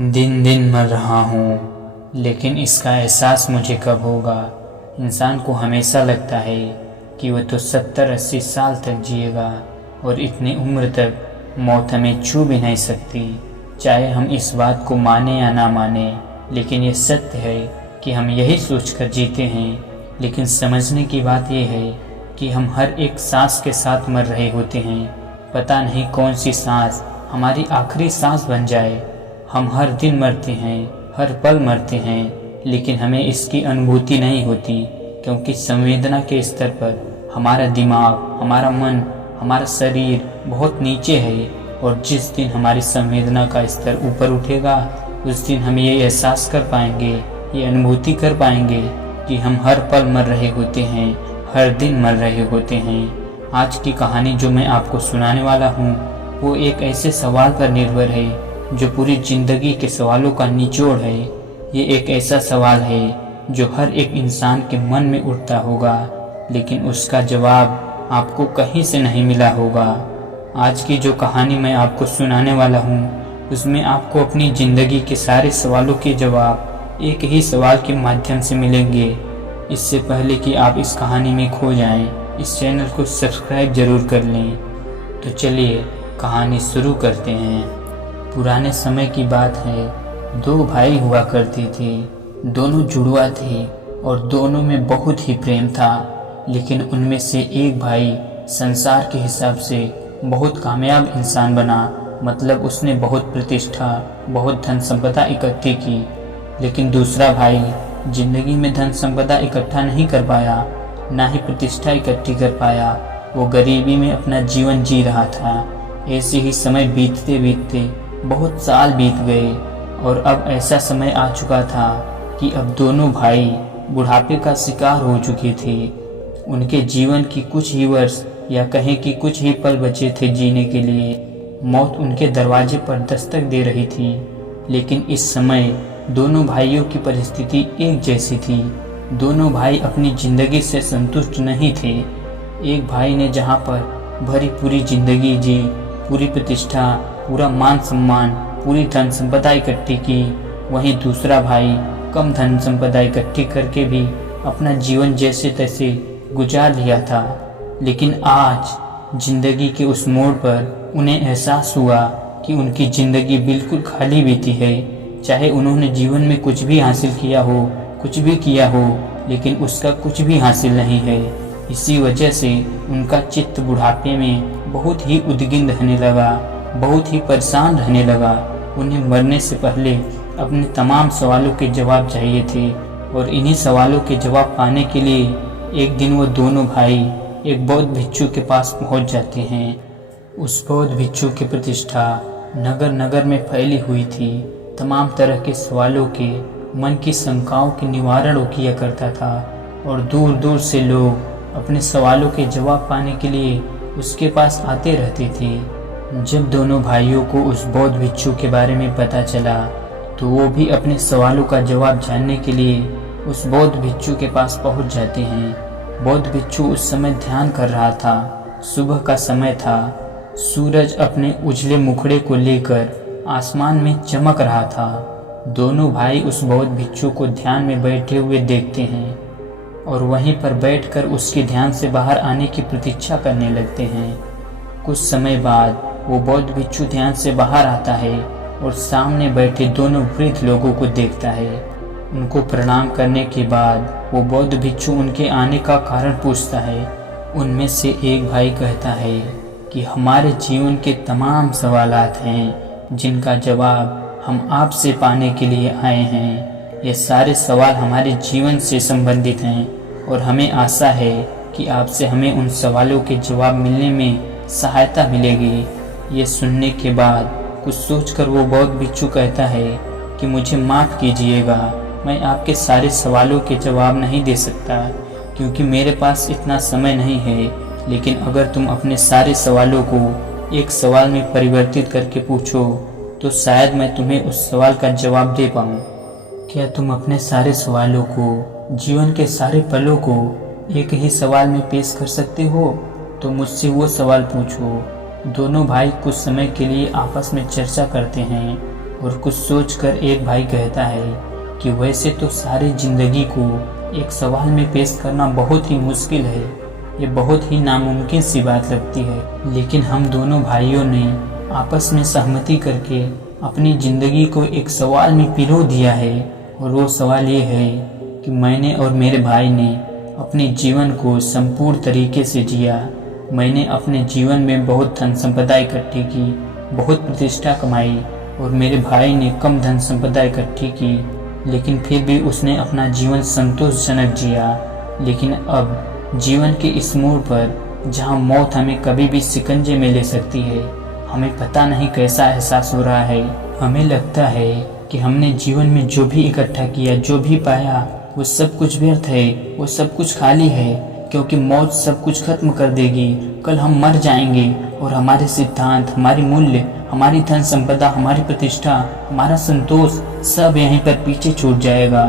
दिन दिन मर रहा हूँ, लेकिन इसका एहसास मुझे कब होगा। इंसान को हमेशा लगता है कि वह तो 70-80 साल तक जिएगा और इतनी उम्र तक मौत हमें छू भी नहीं सकती। चाहे हम इस बात को माने या ना माने, लेकिन ये सत्य है कि हम यही सोचकर जीते हैं। लेकिन समझने की बात यह है कि हम हर एक सांस के साथ मर रहे होते हैं। पता नहीं कौन सी सांस हमारी आखिरी सांस बन जाए। हम हर दिन मरते हैं, हर पल मरते हैं, लेकिन हमें इसकी अनुभूति नहीं होती, क्योंकि संवेदना के स्तर पर हमारा दिमाग, हमारा मन, हमारा शरीर बहुत नीचे है। और जिस दिन हमारी संवेदना का स्तर ऊपर उठेगा, उस दिन हम ये एहसास कर पाएंगे, ये अनुभूति कर पाएंगे कि हम हर पल मर रहे होते हैं, हर दिन मर रहे होते हैं। आज की कहानी जो मैं आपको सुनाने वाला हूँ, वो एक ऐसे सवाल पर निर्भर है जो पूरी जिंदगी के सवालों का निचोड़ है। ये एक ऐसा सवाल है जो हर एक इंसान के मन में उठता होगा, लेकिन उसका जवाब आपको कहीं से नहीं मिला होगा। आज की जो कहानी मैं आपको सुनाने वाला हूँ, उसमें आपको अपनी ज़िंदगी के सारे सवालों के जवाब एक ही सवाल के माध्यम से मिलेंगे। इससे पहले कि आप इस कहानी में खो जाएं, इस चैनल को सब्सक्राइब जरूर कर लें। तो चलिए कहानी शुरू करते हैं। पुराने समय की बात है। दो भाई हुआ करते थे। दोनों जुड़वा थे और दोनों में बहुत ही प्रेम था। लेकिन उनमें से एक भाई संसार के हिसाब से बहुत कामयाब इंसान बना, मतलब उसने बहुत प्रतिष्ठा, बहुत धन संपदा इकट्ठी की। लेकिन दूसरा भाई जिंदगी में धन संपदा इकट्ठा नहीं कर पाया, ना ही प्रतिष्ठा इकट्ठी कर पाया। वो गरीबी में अपना जीवन जी रहा था। ऐसे ही समय बीतते बीतते बहुत साल बीत गए और अब ऐसा समय आ चुका था कि अब दोनों भाई बुढ़ापे का शिकार हो चुके थे। उनके जीवन की कुछ ही वर्ष या कहें कि कुछ ही पल बचे थे जीने के लिए। मौत उनके दरवाजे पर दस्तक दे रही थी। लेकिन इस समय दोनों भाइयों की परिस्थिति एक जैसी थी। दोनों भाई अपनी जिंदगी से संतुष्ट नहीं थे। एक भाई ने जहाँ पर भरी पूरी जिंदगी जी, पूरी प्रतिष्ठा, पूरा मान सम्मान, पूरी धन संपदा इकट्ठी की, वहीं दूसरा भाई कम धन संपदा इकट्ठी करके भी अपना जीवन जैसे तैसे गुजार लिया था। लेकिन आज जिंदगी के उस मोड़ पर उन्हें एहसास हुआ कि उनकी जिंदगी बिल्कुल खाली बीती है। चाहे उन्होंने जीवन में कुछ भी हासिल किया हो, कुछ भी किया हो, लेकिन उसका कुछ भी हासिल नहीं है। इसी वजह से उनका चित्त बुढ़ापे में बहुत ही उद्विग्न रहने लगा, बहुत ही परेशान रहने लगा। उन्हें मरने से पहले अपने तमाम सवालों के जवाब चाहिए थे और इन्हीं सवालों के जवाब पाने के लिए एक दिन वो दोनों भाई एक बौद्ध भिक्षु के पास पहुंच जाते हैं। उस बौद्ध भिक्षु की प्रतिष्ठा नगर नगर में फैली हुई थी। तमाम तरह के सवालों के, मन की शंकाओं के निवारण वो किया करता था और दूर दूर से लोग अपने सवालों के जवाब पाने के लिए उसके पास आते रहते थे। जब दोनों भाइयों को उस बौद्ध भिक्षु के बारे में पता चला, तो वो भी अपने सवालों का जवाब जानने के लिए उस बौद्ध भिक्षु के पास पहुंच जाते हैं। बौद्ध भिक्षु उस समय ध्यान कर रहा था। सुबह का समय था। सूरज अपने उजले मुखड़े को लेकर आसमान में चमक रहा था। दोनों भाई उस बौद्ध भिक्षु को ध्यान में बैठे हुए देखते हैं और वहीं पर बैठकर उसके ध्यान से बाहर आने की प्रतीक्षा करने लगते हैं। कुछ समय बाद वो बौद्ध भिक्षु ध्यान से बाहर आता है और सामने बैठे दोनों वृद्ध लोगों को देखता है। उनको प्रणाम करने के बाद वो बौद्ध भिक्षु उनके आने का कारण पूछता है। उनमें से एक भाई कहता है कि हमारे जीवन के तमाम सवालात हैं, जिनका जवाब हम आपसे पाने के लिए आए हैं। ये सारे सवाल हमारे जीवन से संबंधित हैं और हमें आशा है कि आपसे हमें उन सवालों के जवाब मिलने में सहायता मिलेगी। ये सुनने के बाद कुछ सोचकर वो बौद्ध भिक्षु कहता है कि मुझे माफ़ कीजिएगा, मैं आपके सारे सवालों के जवाब नहीं दे सकता, क्योंकि मेरे पास इतना समय नहीं है। लेकिन अगर तुम अपने सारे सवालों को एक सवाल में परिवर्तित करके पूछो, तो शायद मैं तुम्हें उस सवाल का जवाब दे पाऊँ। क्या तुम अपने सारे सवालों को, जीवन के सारे पलों को एक ही सवाल में पेश कर सकते हो? तो मुझसे वो सवाल पूछो। दोनों भाई कुछ समय के लिए आपस में चर्चा करते हैं और कुछ सोचकर एक भाई कहता है कि वैसे तो सारी जिंदगी को एक सवाल में पेश करना बहुत ही मुश्किल है, ये बहुत ही नामुमकिन सी बात लगती है, लेकिन हम दोनों भाइयों ने आपस में सहमति करके अपनी ज़िंदगी को एक सवाल में पिरो दिया है। और वो सवाल ये है कि मैंने और मेरे भाई ने अपने जीवन को संपूर्ण तरीके से जिया। मैंने अपने जीवन में बहुत धन संपदा इकट्ठी की, बहुत प्रतिष्ठा कमाई, और मेरे भाई ने कम धन संपदा इकट्ठी की, लेकिन फिर भी उसने अपना जीवन संतोषजनक जिया। लेकिन अब जीवन के इस मोड़ पर जहाँ मौत हमें कभी भी शिकंजे में ले सकती है, हमें पता नहीं कैसा एहसास हो रहा है। हमें लगता है कि हमने जीवन में जो भी इकट्ठा किया, जो भी पाया, वो सब कुछ व्यर्थ है, वो सब कुछ खाली है, क्योंकि मौत सब कुछ खत्म कर देगी। कल हम मर जाएंगे और हमारे सिद्धांत, हमारी मूल्य, हमारी धन संपदा, हमारी प्रतिष्ठा, हमारा संतोष सब यहीं पर पीछे छूट जाएगा।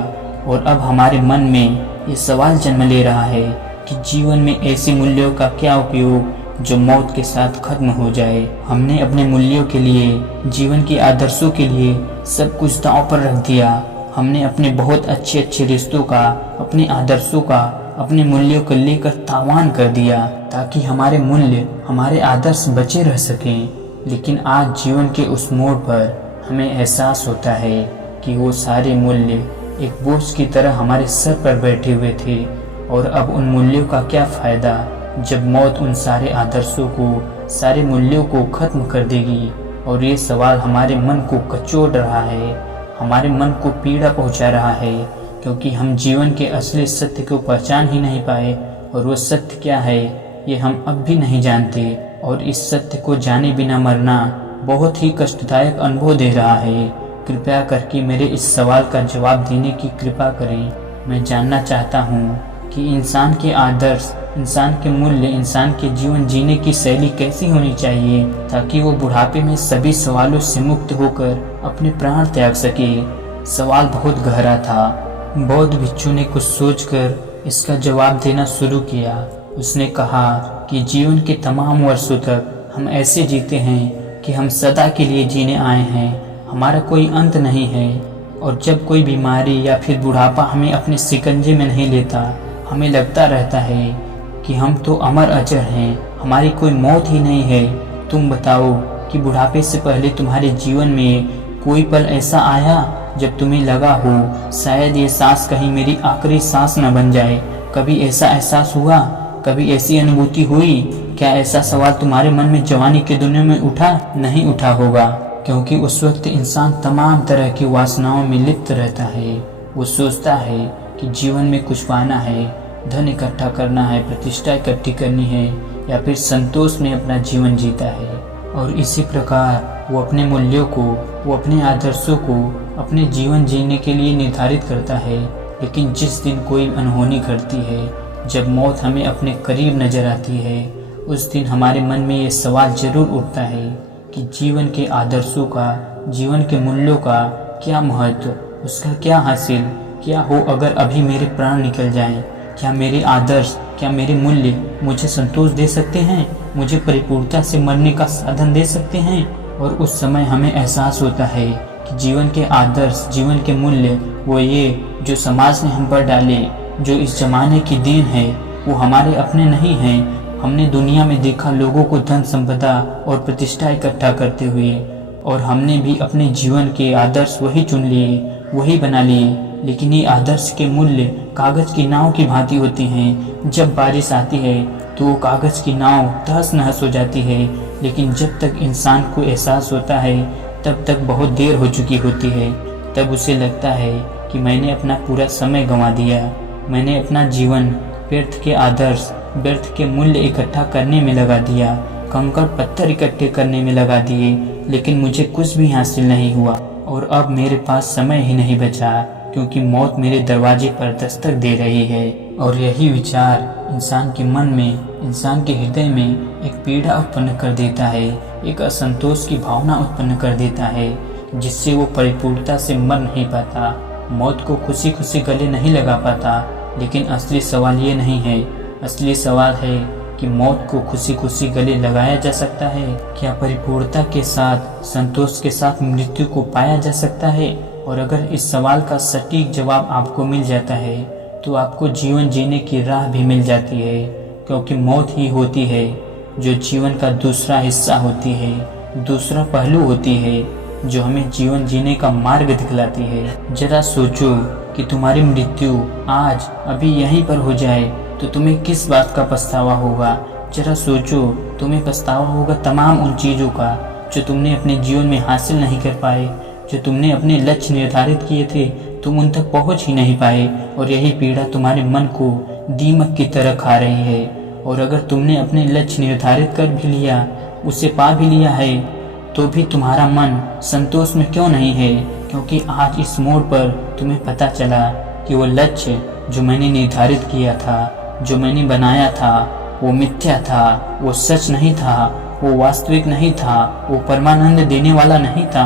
और अब हमारे मन में ये सवाल जन्म ले रहा है कि जीवन में ऐसे मूल्यों का क्या उपयोग जो मौत के साथ खत्म हो जाए। हमने अपने मूल्यों के लिए, जीवन के आदर्शों के लिए सब कुछ दांव पर रख दिया। हमने अपने बहुत अच्छे अच्छे रिश्तों का, अपने आदर्शों का, अपने मूल्यों को लेकर तावान कर दिया ताकि हमारे मूल्य, हमारे आदर्श बचे रह सकें। लेकिन आज जीवन के उस मोड़ पर हमें एहसास होता है कि वो सारे मूल्य एक बोझ की तरह हमारे सर पर बैठे हुए थे। और अब उन मूल्यों का क्या फ़ायदा जब मौत उन सारे आदर्शों को, सारे मूल्यों को खत्म कर देगी। और ये सवाल हमारे मन को कचोट रहा है, हमारे मन को पीड़ा पहुंचा रहा है, क्योंकि हम जीवन के असली सत्य को पहचान ही नहीं पाए। और वो सत्य क्या है ये हम अब भी नहीं जानते। और इस सत्य को जाने बिना मरना बहुत ही कष्टदायक अनुभव दे रहा है। कृपया करके मेरे इस सवाल का जवाब देने की कृपा करें। मैं जानना चाहता हूँ कि इंसान के आदर्श, इंसान के मूल्य, इंसान के जीवन जीने की शैली कैसी होनी चाहिए ताकि वो बुढ़ापे में सभी सवालों से मुक्त होकर अपने प्राण त्याग सके। सवाल बहुत गहरा था। बौद्ध भिक्षु ने कुछ सोचकर इसका जवाब देना शुरू किया। उसने कहा कि जीवन के तमाम वर्षों तक हम ऐसे जीते हैं कि हम सदा के लिए जीने आए हैं, हमारा कोई अंत नहीं है। और जब कोई बीमारी या फिर बुढ़ापा हमें अपने शिकंजे में नहीं लेता, हमें लगता रहता है कि हम तो अमर अजर हैं, हमारी कोई मौत ही नहीं है। तुम बताओ कि बुढ़ापे से पहले तुम्हारे जीवन में कोई पल ऐसा आया जब तुम्हें लगा हो शायद ये सांस कहीं मेरी आखिरी सांस न बन जाए? कभी ऐसा एहसास हुआ? कभी ऐसी अनुभूति हुई? क्या ऐसा सवाल तुम्हारे मन में जवानी के दुनिया में उठा? नहीं उठा होगा, क्योंकि उस वक्त इंसान तमाम तरह की वासनाओं में लिप्त रहता है। वो सोचता है कि जीवन में कुछ पाना है, धन इकट्ठा करना है, प्रतिष्ठा इकट्ठी करनी है, या फिर संतोष में अपना जीवन जीता है। और इसी प्रकार वो अपने मूल्यों को, वो अपने आदर्शों को अपने जीवन जीने के लिए निर्धारित करता है। लेकिन जिस दिन कोई अनहोनी घटती है, जब मौत हमें अपने करीब नजर आती है, उस दिन हमारे मन में ये सवाल जरूर उठता है कि जीवन के आदर्शों का, जीवन के मूल्यों का क्या महत्व, उसका क्या हासिल, क्या हो अगर अभी मेरे प्राण निकल जाएं? क्या मेरे आदर्श, क्या मेरे मूल्य मुझे संतोष दे सकते हैं, मुझे परिपूर्णता से मरने का साधन दे सकते हैं? और उस समय हमें एहसास होता है कि जीवन के आदर्श, जीवन के मूल्य वो ये जो समाज ने हम पर डाले, जो इस जमाने की देन है, वो हमारे अपने नहीं हैं। हमने दुनिया में देखा लोगों को धन संपदा और प्रतिष्ठा इकट्ठा करते हुए, और हमने भी अपने जीवन के आदर्श वही चुन लिए, वही बना लिए। लेकिन ये आदर्श के मूल्य कागज की नाव की भांति होते हैं। जब बारिश आती है तो वो कागज की नाव तहस नहस हो जाती है, लेकिन जब तक इंसान को एहसास होता है तब तक बहुत देर हो चुकी होती है। तब उसे लगता है कि मैंने अपना पूरा समय गंवा दिया, मैंने अपना जीवन व्यर्थ के आदर्श, व्यर्थ के मूल्य इकट्ठा करने में लगा दिया, कंकड़ पत्थर इकट्ठे करने में लगा दिए, लेकिन मुझे कुछ भी हासिल नहीं हुआ। और अब मेरे पास समय ही नहीं बचा, क्योंकि मौत मेरे दरवाजे पर दस्तक दे रही है। और यही विचार इंसान के मन में, इंसान के हृदय में एक पीड़ा उत्पन्न कर देता है, एक असंतोष की भावना उत्पन्न कर देता है, जिससे वो परिपूर्णता से मर नहीं पाता, मौत को खुशी खुशी गले नहीं लगा पाता। लेकिन असली सवाल ये नहीं है। असली सवाल है कि मौत को खुशी खुशी गले लगाया जा सकता है? क्या परिपूर्णता के साथ, संतोष के साथ मृत्यु को पाया जा सकता है? और अगर इस सवाल का सटीक जवाब आपको मिल जाता है तो आपको जीवन जीने की राह भी मिल जाती है, क्योंकि मौत ही होती है जो जीवन का दूसरा हिस्सा होती है, दूसरा पहलू होती है, जो हमें जीवन जीने का मार्ग दिखलाती है। जरा सोचो कि तुम्हारी मृत्यु आज अभी यहीं पर हो जाए तो तुम्हें किस बात का पछतावा होगा। जरा सोचो, तुम्हें पछतावा होगा तमाम उन चीज़ों का जो तुमने अपने जीवन में हासिल नहीं कर पाए, जो तुमने अपने लक्ष्य निर्धारित किए थे, तुम उन तक पहुंच ही नहीं पाए, और यही पीड़ा तुम्हारे मन को दीमक की तरह खा रही है। और अगर तुमने अपने लक्ष्य निर्धारित कर भी लिया, उसे पा भी लिया है, तो भी तुम्हारा मन संतोष में क्यों नहीं है? क्योंकि आज इस मोड़ पर तुम्हें पता चला कि वो लक्ष्य जो मैंने निर्धारित किया था, जो मैंने बनाया था, वो मिथ्या था, वो सच नहीं था, वो वास्तविक नहीं था, वो परमानंद देने वाला नहीं था।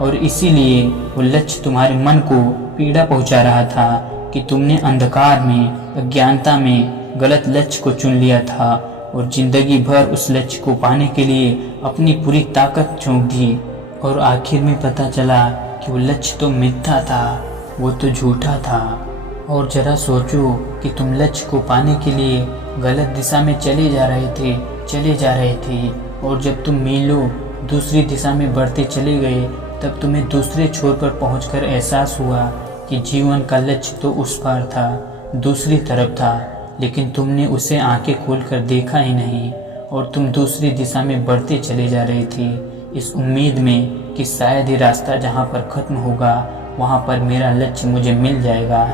और इसीलिए वो लक्ष्य तुम्हारे मन को पीड़ा पहुंचा रहा था कि तुमने अंधकार में, अज्ञानता में गलत लक्ष्य को चुन लिया था और जिंदगी भर उस लक्ष्य को पाने के लिए अपनी पूरी ताकत झोंक दी। और आखिर में पता चला कि वो लक्ष्य तो मिथ्या था, वो तो झूठा था। और जरा सोचो कि तुम लक्ष्य को पाने के लिए गलत दिशा में चले जा रहे थे, और जब तुम मीलों दूसरी दिशा में बढ़ते चले गए, तब तुम्हें दूसरे छोर पर पहुंचकर एहसास हुआ कि जीवन का लक्ष्य तो उस पार था, दूसरी तरफ था, लेकिन तुमने उसे आंखें खोलकर देखा ही नहीं, और तुम दूसरी दिशा में बढ़ते चले जा रहे थे, इस उम्मीद में कि शायद ये रास्ता जहाँ पर ख़त्म होगा वहाँ पर मेरा लक्ष्य मुझे मिल जाएगा।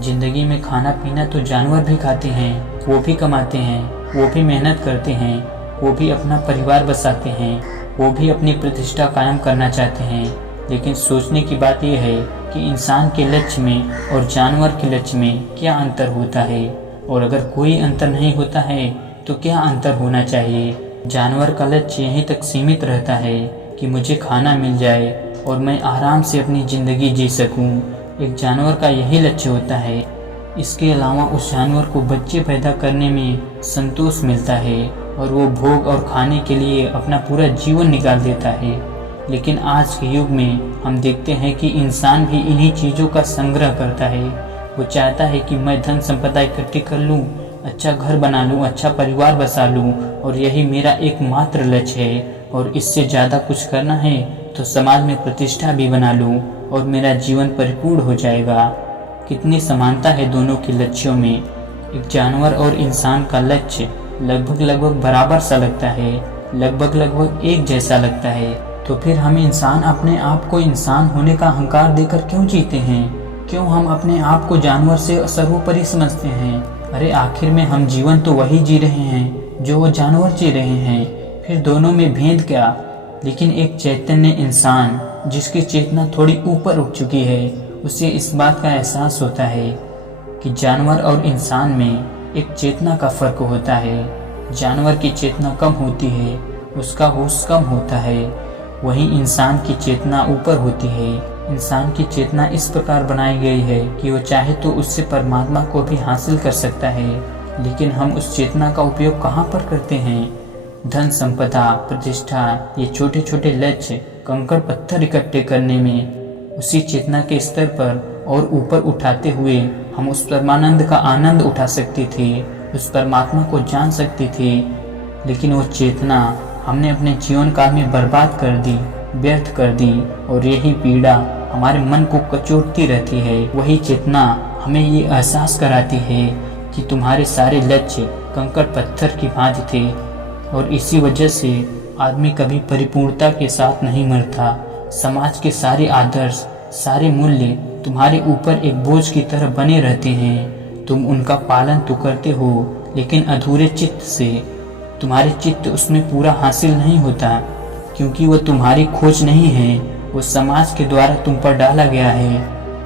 जिंदगी में खाना पीना तो जानवर भी खाते हैं, वो भी कमाते हैं, वो भी मेहनत करते हैं, वो भी अपना परिवार बसाते हैं, वो भी अपनी प्रतिष्ठा कायम करना चाहते हैं। लेकिन सोचने की बात यह है कि इंसान के लक्ष्य में और जानवर के लक्ष्य में क्या अंतर होता है, और अगर कोई अंतर नहीं होता है तो क्या अंतर होना चाहिए। जानवर का लक्ष्य यहीं तक सीमित रहता है कि मुझे खाना मिल जाए और मैं आराम से अपनी ज़िंदगी जी सकूं। एक जानवर का यही लक्ष्य होता है। इसके अलावा उस जानवर को बच्चे पैदा करने में संतोष मिलता है और वो भोग और खाने के लिए अपना पूरा जीवन निकाल देता है। लेकिन आज के युग में हम देखते हैं कि इंसान भी इन्हीं चीज़ों का संग्रह करता है। वो चाहता है कि मैं धन संपदा इकट्ठी कर लूँ, अच्छा घर बना लूँ, अच्छा परिवार बसा लूँ, और यही मेरा एकमात्र लक्ष्य है। और इससे ज़्यादा कुछ करना है तो समाज में प्रतिष्ठा भी बना लूँ और मेरा जीवन परिपूर्ण हो जाएगा। कितनी समानता है दोनों के लक्ष्यों में। एक जानवर और इंसान का लक्ष्य लगभग बराबर सा लगता है, लगभग एक जैसा लगता है। तो फिर हम इंसान अपने आप को इंसान होने का अहंकार देकर क्यों जीते हैं? क्यों हम अपने आप को जानवर से सर्वोपरि समझते हैं? अरे आखिर में हम जीवन तो वही जी रहे हैं जो वो जानवर जी रहे हैं, फिर दोनों में भेद क्या? लेकिन एक चैतन्य इंसान जिसकी चेतना थोड़ी ऊपर उठ चुकी है, उसे इस बात का एहसास होता है कि जानवर और इंसान में एक चेतना का फर्क होता है। जानवर की चेतना कम होती है, उसका होश कम होता है, वहीं इंसान की चेतना ऊपर होती है। इंसान की चेतना इस प्रकार बनाई गई है कि वो चाहे तो उससे परमात्मा को भी हासिल कर सकता है। लेकिन हम उस चेतना का उपयोग कहाँ पर करते हैं? धन संपदा, प्रतिष्ठा, ये छोटे छोटे लक्ष्य, कंकड़ पत्थर इकट्ठे करने में। उसी चेतना के स्तर पर और ऊपर उठाते हुए हम उस परमानंद का आनंद उठा सकते थे, उस परमात्मा को जान सकते थे। लेकिन वो चेतना हमने अपने जीवन काल में बर्बाद कर दी, व्यर्थ कर दी, और यही पीड़ा हमारे मन को कचोटती रहती है। वही चेतना हमें ये एहसास कराती है कि तुम्हारे सारे लक्ष्य कंकड़ पत्थर की भांति थे, और इसी वजह से आदमी कभी परिपूर्णता के साथ नहीं मरता। समाज के सारे आदर्श, सारे मूल्य तुम्हारे ऊपर एक बोझ की तरह बने रहते हैं। तुम उनका पालन तो करते हो, लेकिन अधूरे चित्त से। तुम्हारे चित्त उसमें पूरा हासिल नहीं होता, क्योंकि वो तुम्हारी खोज नहीं है, वो समाज के द्वारा तुम पर डाला गया है।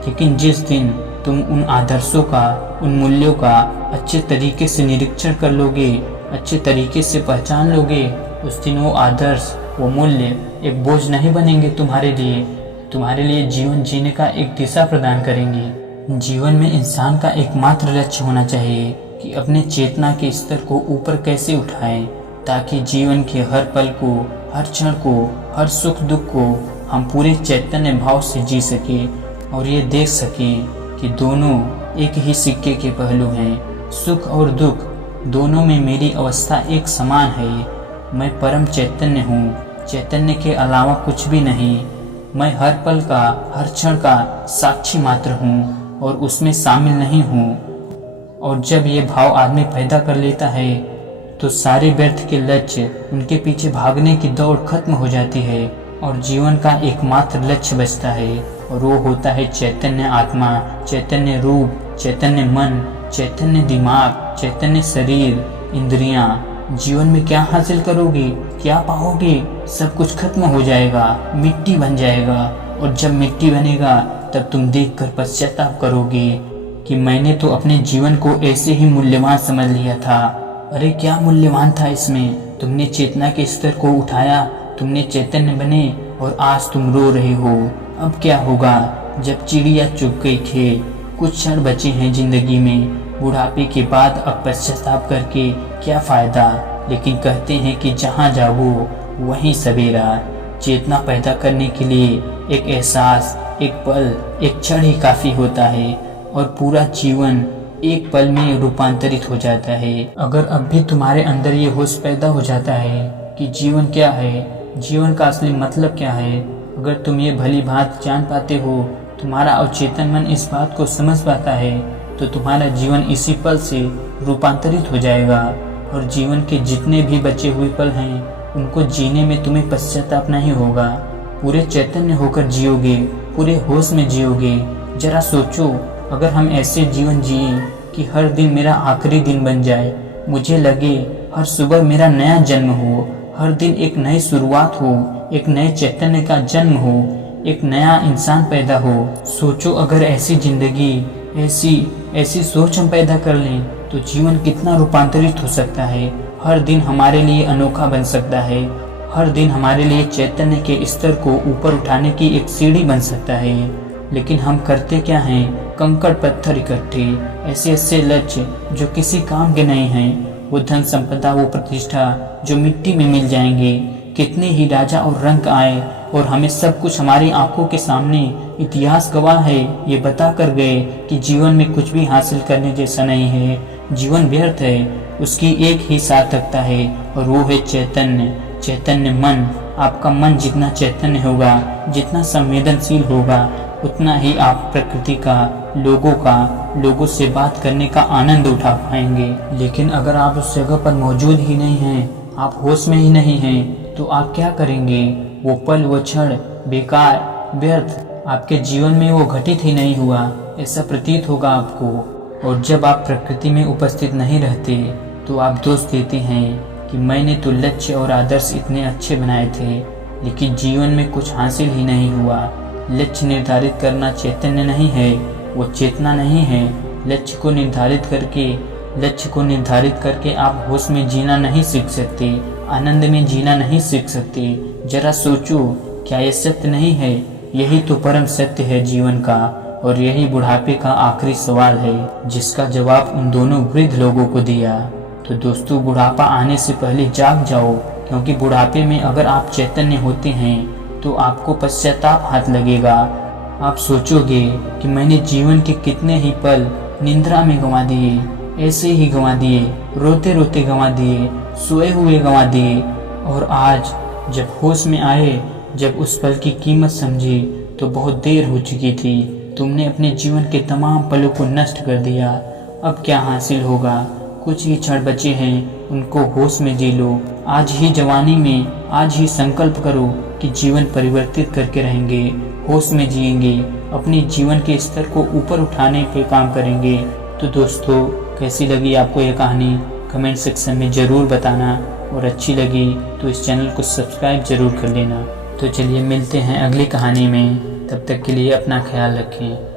लेकिन जिस दिन तुम उन आदर्शों का, उन मूल्यों का अच्छे तरीके से निरीक्षण कर लोगे, अच्छे तरीके से पहचान लोगे, उस दिन वो आदर्श, वो मूल्य एक बोझ नहीं बनेंगे तुम्हारे लिए जीवन जीने का एक दिशा प्रदान करेंगे। जीवन में इंसान का एकमात्र लक्ष्य होना चाहिए कि अपने चेतना के स्तर को ऊपर कैसे उठाएं, ताकि जीवन के हर पल को, हर क्षण को, हर सुख दुख को हम पूरे चैतन्य भाव से जी सके और ये देख सके कि दोनों एक ही सिक्के के पहलू हैं। सुख और दुख दोनों में मेरी अवस्था एक समान है। मैं परम चैतन्य हूँ, चैतन्य के अलावा कुछ भी नहीं। मैं हर पल का, हर क्षण का साक्षी मात्र हूँ और उसमें शामिल नहीं हूँ। और जब ये भाव आदमी पैदा कर लेता है तो सारे व्यर्थ के लक्ष्य, उनके पीछे भागने की दौड़ खत्म हो जाती है और जीवन का एकमात्र लक्ष्य बचता है और वो होता है चैतन्य आत्मा, चैतन्य रूप, चैतन्य मन, चैतन्य दिमाग, चैतन्य शरीर, इंद्रियां। जीवन में क्या हासिल करोगे, क्या पाओगे? सब कुछ खत्म हो जाएगा, मिट्टी बन जाएगा। और जब मिट्टी बनेगा तब तुम देखकर पश्चाताप करोगे कि मैंने तो अपने जीवन को ऐसे ही मूल्यवान समझ लिया था। अरे क्या मूल्यवान था इसमें? तुमने चेतना के स्तर को उठाया, तुमने चैतन्य बने और आज तुम रो रहे हो। अब क्या होगा जब चिड़िया चुग गई खेल? कुछ क्षण बचे हैं जिंदगी में, बुढ़ापे के बाद अब पश्चाताप करके क्या फायदा? लेकिन कहते हैं कि जहाँ जागो वहीं सवेरा। चेतना पैदा करने के लिए एक एहसास, एक पल, एक क्षण ही काफी होता है और पूरा जीवन एक पल में रूपांतरित हो जाता है। अगर अब भी तुम्हारे अंदर ये होश पैदा हो जाता है कि जीवन क्या है, जीवन का असली मतलब क्या है, अगर तुम ये भली बात जान पाते हो, तुम्हारा अवचेतन मन इस बात को समझ पाता है, तो तुम्हारा जीवन इसी पल से रूपांतरित हो जाएगा और जीवन के जितने भी बचे हुए पल हैं उनको जीने में तुम्हें पश्चाताप नहीं होगा। पूरे चैतन्य होकर जियोगे, पूरे होश में जियोगे। जरा सोचो, अगर हम ऐसे जीवन जिए कि हर दिन मेरा आखिरी दिन बन जाए, मुझे लगे हर सुबह मेरा नया जन्म हो, हर दिन एक नई शुरुआत हो, एक नए चैतन्य का जन्म हो, एक नया इंसान पैदा हो। सोचो अगर ऐसी जिंदगी, ऐसी सोच हम पैदा कर लें तो जीवन कितना रूपांतरित हो सकता है। हर दिन हमारे लिए अनोखा बन सकता है, हर दिन हमारे लिए चैतन्य के स्तर को ऊपर उठाने की एक सीढ़ी बन सकता है। लेकिन हम करते क्या हैं? कंकड़ पत्थर इकट्ठे, ऐसे लक्ष्य जो किसी काम के नहीं हैं, वो धन संपदा, वो प्रतिष्ठा जो मिट्टी में मिल जाएंगे। कितने ही राजा और रंक आए और हमें सब कुछ हमारी आंखों के सामने, इतिहास गवाह है, ये बता कर गए कि जीवन में कुछ भी हासिल करने जैसा नहीं है, जीवन व्यर्थ है। उसकी एक ही सार्थकता है और वो है चैतन्य, चैतन्य मन। आपका मन जितना चैतन्य होगा, जितना संवेदनशील होगा, उतना ही आप प्रकृति का, लोगों से बात करने का आनंद उठा पाएंगे। लेकिन अगर आप उस जगह पर मौजूद ही नहीं हैं, आप होश में ही नहीं हैं, तो आप क्या करेंगे? वो पल, वो क्षण बेकार, व्यर्थ, आपके जीवन में वो घटित ही नहीं हुआ, ऐसा प्रतीत होगा आपको। और जब आप प्रकृति में उपस्थित नहीं रहते तो आप दोष देते हैं कि मैंने तो लक्ष्य और आदर्श इतने अच्छे बनाए थे, लेकिन जीवन में कुछ हासिल ही नहीं हुआ। लक्ष्य निर्धारित करना चैतन्य नहीं है, वो चेतना नहीं है। लक्ष्य को निर्धारित करके आप होश में जीना नहीं सीख सकते, आनंद में जीना नहीं सीख सकते। जरा सोचो, क्या ये सत्य नहीं है? यही तो परम सत्य है जीवन का, और यही बुढ़ापे का आखिरी सवाल है जिसका जवाब उन दोनों वृद्ध लोगों को दिया। तो दोस्तों, बुढ़ापा आने से पहले जाग जाओ, क्योंकि बुढ़ापे में अगर आप चैतन्य होते हैं तो आपको पश्चाताप हाथ लगेगा। आप सोचोगे कि मैंने जीवन के कितने ही पल निंद्रा में गंवा दिए, ऐसे ही गंवा दिए, रोते रोते गंवा दिए, सोए हुए गंवा दिए। और आज जब होश में आए, जब उस पल की कीमत समझी, तो बहुत देर हो चुकी थी। तुमने अपने जीवन के तमाम पलों को नष्ट कर दिया। अब क्या हासिल होगा? कुछ ही क्षण बचे हैं, उनको होश में जी लो। आज ही जवानी में, आज ही संकल्प करो कि जीवन परिवर्तित करके रहेंगे, होश में जिएंगे, अपने जीवन के स्तर को ऊपर उठाने पे काम करेंगे। तो दोस्तों, कैसी लगी आपको ये कहानी? कमेंट सेक्शन में ज़रूर बताना, और अच्छी लगी तो इस चैनल को सब्सक्राइब ज़रूर कर लेना। तो चलिए मिलते हैं अगली कहानी में, तब तक के लिए अपना ख्याल रखें।